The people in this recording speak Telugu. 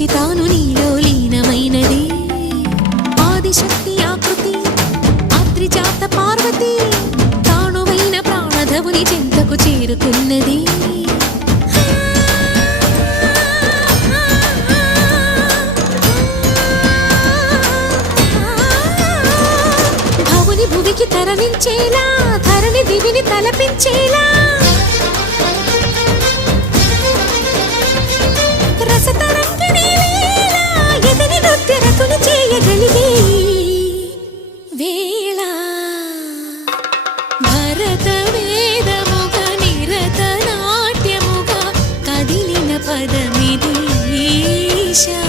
నుంచి తాను నీలో లీనమైనది ఆదిశక్తి ఆకృతి ఆద్రిజాత పార్వతి తానువైన ప్రాణధవుని చెంతకు చేరుకున్నది భవుని భువికి తరలించేలా ధరణి దివిని తలపించేలా రసతరంగిణి లీలా ఎదని నృత్యరతులు చేయగలిగే వేళ భరత వేదముగా నిరత నాట్యముగా కదిలిన పదమిది ఈశా